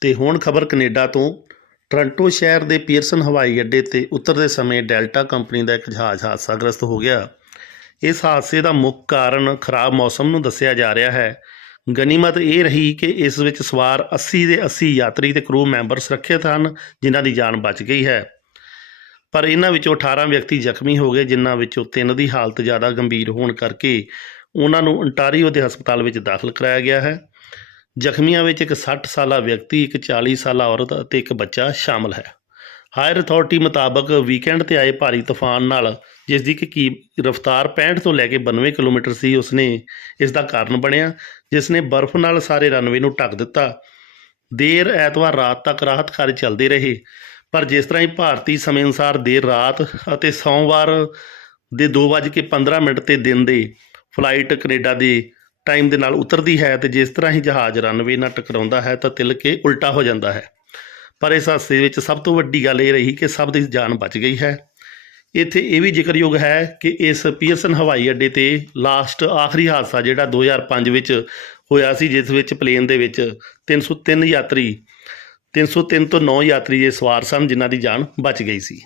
ਤੇ ਹੁਣ ਖਬਰ ਕੈਨੇਡਾ ਤੋਂ। ਟੋਰਾਂਟੋ ਸ਼ਹਿਰ ਦੇ ਪੀਅਰਸਨ ਹਵਾਈ ਅੱਡੇ ਤੇ ਉਤਰਦੇ ਸਮੇਂ ਡੈਲਟਾ ਕੰਪਨੀ ਦਾ ਇੱਕ ਜਹਾਜ਼ ਹਾਦਸਾਗ੍ਰਸਤ ਹੋ ਗਿਆ। ਇਸ ਹਾਦਸੇ ਦਾ ਮੁੱਖ ਕਾਰਨ ਖਰਾਬ ਮੌਸਮ ਨੂੰ ਦੱਸਿਆ ਜਾ ਰਿਹਾ ਹੈ। ਗਨੀਮਤ ਇਹ ਰਹੀ ਕਿ ਇਸ ਵਿੱਚ ਸਵਾਰ 80 ਦੇ 80 ਯਾਤਰੀ ਤੇ ਕਰੂ ਮੈਂਬਰ ਸੁਰੱਖਿਅਤ ਹਨ, ਜਿਨ੍ਹਾਂ ਦੀ ਜਾਨ ਬਚ ਗਈ ਹੈ। ਪਰ ਇਹਨਾਂ ਵਿੱਚੋਂ 18 ਵਿਅਕਤੀ ਜ਼ਖਮੀ ਹੋ ਗਏ, ਜਿਨ੍ਹਾਂ ਵਿੱਚੋਂ ਤਿੰਨ ਦੀ ਹਾਲਤ ਜ਼ਿਆਦਾ ਗੰਭੀਰ ਹੋਣ ਕਰਕੇ ਉਹਨਾਂ ਨੂੰ ਅੰਟਾਰੀਓ ਦੇ ਹਸਪਤਾਲ ਵਿੱਚ ਦਾਖਲ ਕਰਾਇਆ ਗਿਆ ਹੈ। ਜ਼ਖਮੀਆਂ ਵਿੱਚ ਇੱਕ 60 ਸਾਲਾ ਵਿਅਕਤੀ, ਇੱਕ 40 ਸਾਲਾ ਔਰਤ ਅਤੇ ਇੱਕ ਬੱਚਾ ਸ਼ਾਮਲ ਹੈ। ਹਾਇਰ ਅਥਾਰਟੀ ਮੁਤਾਬਕ ਵੀਕਐਂਡ ਤੇ ਆਏ ਭਾਰੀ ਤੂਫਾਨ ਨਾਲ ਜਿਸ ਦੀ ਕਿ ਕੀ ਰਫ਼ਤਾਰ 65 ਤੋਂ ਲੈ ਕੇ 92 ਕਿਲੋਮੀਟਰ ਸੀ, ਉਸਨੇ ਇਸ ਦਾ ਕਾਰਨ ਬਣਿਆ ਜਿਸ ਨੇ ਬਰਫ਼ ਨਾਲ ਸਾਰੇ ਰਨਵੇ ਨੂੰ ਢੱਕ ਦਿੱਤਾ। ਦੇਰ ਐਤਵਾਰ ਰਾਤ ਤੱਕ ਰਾਹਤ ਕਾਰਜ ਚੱਲਦੇ ਰਹੇ, ਪਰ ਜਿਸ ਤਰ੍ਹਾਂ ਹੀ ਭਾਰਤੀ ਸਮੇਂ ਅਨੁਸਾਰ ਦੇਰ ਰਾਤ ਅਤੇ ਸੋਮਵਾਰ ਦੇ 2:15 ਮਿੰਟ ਤੇ ਦਿਨ ਦੇ ਫਲਾਈਟ ਕੈਨੇਡਾ ਦੇ ਟਾਈਮ ਦੇ ਨਾਲ ਉਤਰਦੀ ਹੈ ਤੇ ਜਿਸ ਤਰ੍ਹਾਂ ਹੀ ਜਹਾਜ਼ ਰਨਵੇ ਨਾਲ ਟਕਰਾਉਂਦਾ ਹੈ ਤਾਂ ਤਿਲ ਕੇ ਉਲਟਾ ਹੋ ਜਾਂਦਾ ਹੈ। ਪਰ ਇਸ ਹਾਦਸੇ ਵਿੱਚ ਸਭ ਤੋਂ ਵੱਡੀ ਗੱਲ ਇਹ ਰਹੀ ਕਿ ਸਭ ਦੀ ਜਾਨ ਬਚ ਗਈ ਹੈ। ਇੱਥੇ ਇਹ ਵੀ ਜ਼ਿਕਰਯੋਗ ਹੈ ਕਿ ਇਸ ਪੀਅਰਸਨ ਹਵਾਈ ਅੱਡੇ ਤੇ ਲਾਸਟ ਆਖਰੀ ਹਾਦਸਾ ਜਿਹੜਾ 2005 ਵਿੱਚ ਹੋਇਆ ਸੀ, ਜਿਸ ਵਿੱਚ ਪਲੇਨ ਦੇ ਵਿੱਚ 303 ਯਾਤਰੀ 303 ਤੋਂ 9 ਯਾਤਰੀ ਇਹ ਸਵਾਰ ਸਨ, ਜਿਨ੍ਹਾਂ ਦੀ ਜਾਨ ਬਚ ਗਈ ਸੀ।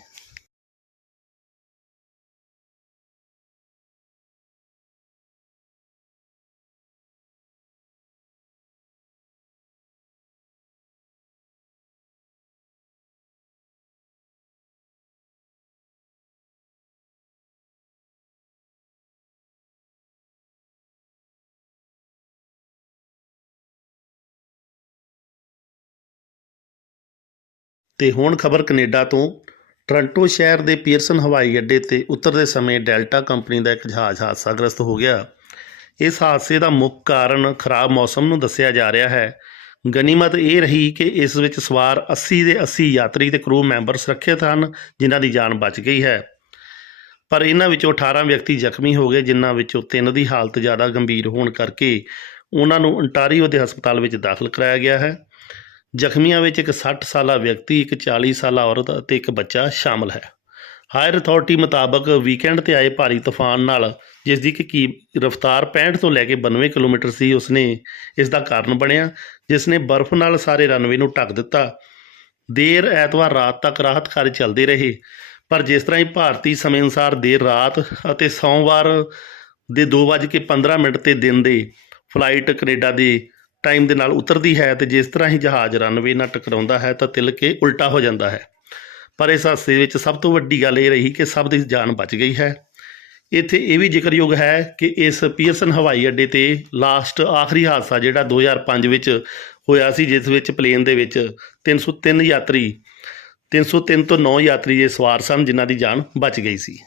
ਤੇ ਹੁਣ ਖਬਰ ਕੈਨੇਡਾ ਤੋਂ। ਟੋਰਾਂਟੋ ਸ਼ਹਿਰ ਦੇ ਪੀਅਰਸਨ ਹਵਾਈ ਅੱਡੇ ਤੇ ਉਤਰਦੇ ਸਮੇਂ ਡੈਲਟਾ ਕੰਪਨੀ ਦਾ ਇੱਕ ਜਹਾਜ਼ ਹਾਦਸਾਗ੍ਰਸਤ ਹੋ ਗਿਆ। ਇਸ ਹਾਦਸੇ ਦਾ ਮੁੱਖ ਕਾਰਨ ਖਰਾਬ ਮੌਸਮ ਨੂੰ ਦੱਸਿਆ ਜਾ ਰਿਹਾ ਹੈ। ਗਨੀਮਤ ਇਹ ਰਹੀ ਕਿ ਇਸ ਵਿੱਚ ਸਵਾਰ 80 ਦੇ 80 ਯਾਤਰੀ ਤੇ ਕਰੂ ਮੈਂਬਰ ਸੁਰੱਖਿਅਤ ਹਨ, ਜਿਨ੍ਹਾਂ ਦੀ ਜਾਨ ਬਚ ਗਈ ਹੈ। ਪਰ ਇਹਨਾਂ ਵਿੱਚੋਂ 18 ਵਿਅਕਤੀ ਜ਼ਖਮੀ ਹੋ ਗਏ, ਜਿਨ੍ਹਾਂ ਵਿੱਚੋਂ ਤਿੰਨ ਦੀ ਹਾਲਤ ਜ਼ਿਆਦਾ ਗੰਭੀਰ ਹੋਣ ਕਰਕੇ ਉਹਨਾਂ ਨੂੰ ਅੰਟਾਰੀਓ ਦੇ ਹਸਪਤਾਲ ਵਿੱਚ ਦਾਖਲ ਕਰਾਇਆ ਗਿਆ ਹੈ। ਜ਼ਖਮੀਆਂ ਵਿੱਚ ਇੱਕ 60 ਸਾਲਾ ਵਿਅਕਤੀ, ਇੱਕ 40 ਸਾਲਾ ਔਰਤ ਅਤੇ ਇੱਕ ਬੱਚਾ ਸ਼ਾਮਲ ਹੈ। ਹਾਇਰ ਅਥਾਰਟੀ ਮੁਤਾਬਕ ਵੀਕਐਂਡ ਤੇ ਆਏ ਭਾਰੀ ਤੂਫਾਨ ਨਾਲ, ਜਿਸ ਦੀ ਕਿ ਕੀ ਰਫ਼ਤਾਰ 65 ਤੋਂ ਲੈ ਕੇ 92 ਕਿਲੋਮੀਟਰ ਸੀ, ਉਸਨੇ ਇਸ ਦਾ ਕਾਰਨ ਬਣਿਆ, ਜਿਸ ਨੇ ਬਰਫ਼ ਨਾਲ ਸਾਰੇ ਰਨਵੇ ਨੂੰ ਢੱਕ ਦਿੱਤਾ। ਦੇਰ ਐਤਵਾਰ ਰਾਤ ਤੱਕ ਰਾਹਤ ਕਾਰਜ ਚੱਲਦੇ ਰਹੇ, ਪਰ ਜਿਸ ਤਰ੍ਹਾਂ ਹੀ ਭਾਰਤੀ ਸਮੇਂ ਅਨੁਸਾਰ ਦੇਰ ਰਾਤ ਅਤੇ ਸੋਮਵਾਰ ਦੇ 2:15 ਮਿੰਟ ਤੇ ਦਿਨ ਦੇ ਫਲਾਈਟ ਕੈਨੇਡਾ ਦੇ ਟਾਈਮ ਦੇ ਨਾਲ ਉਤਰਦੀ ਹੈ ਤੇ ਜਿਸ ਤਰ੍ਹਾਂ ਹੀ ਜਹਾਜ਼ ਰਨਵੇ ਨਾਲ ਟਕਰਾਉਂਦਾ ਹੈ ਤਾਂ ਤਿਲ ਕੇ ਉਲਟਾ ਹੋ ਜਾਂਦਾ ਹੈ। ਪਰ ਇਸ ਹਾਦਸੇ ਵਿੱਚ ਸਭ ਤੋਂ ਵੱਡੀ ਗੱਲ ਇਹ ਰਹੀ ਕਿ ਸਭ ਦੀ ਜਾਨ ਬਚ ਗਈ ਹੈ। ਇੱਥੇ ਇਹ ਵੀ ਜ਼ਿਕਰਯੋਗ ਹੈ ਕਿ ਇਸ ਪੀਅਰਸਨ ਹਵਾਈ ਅੱਡੇ ਤੇ ਲਾਸਟ ਆਖਰੀ ਹਾਦਸਾ ਜਿਹੜਾ 2005 ਵਿੱਚ ਹੋਇਆ ਸੀ, ਜਿਸ ਵਿੱਚ ਪਲੇਨ ਦੇ ਵਿੱਚ 303 ਯਾਤਰੀ 303 ਤੋਂ 9 ਯਾਤਰੀ ਇਹ ਸਵਾਰ ਸਨ, ਜਿਨ੍ਹਾਂ ਦੀ ਜਾਨ ਬਚ ਗਈ ਸੀ।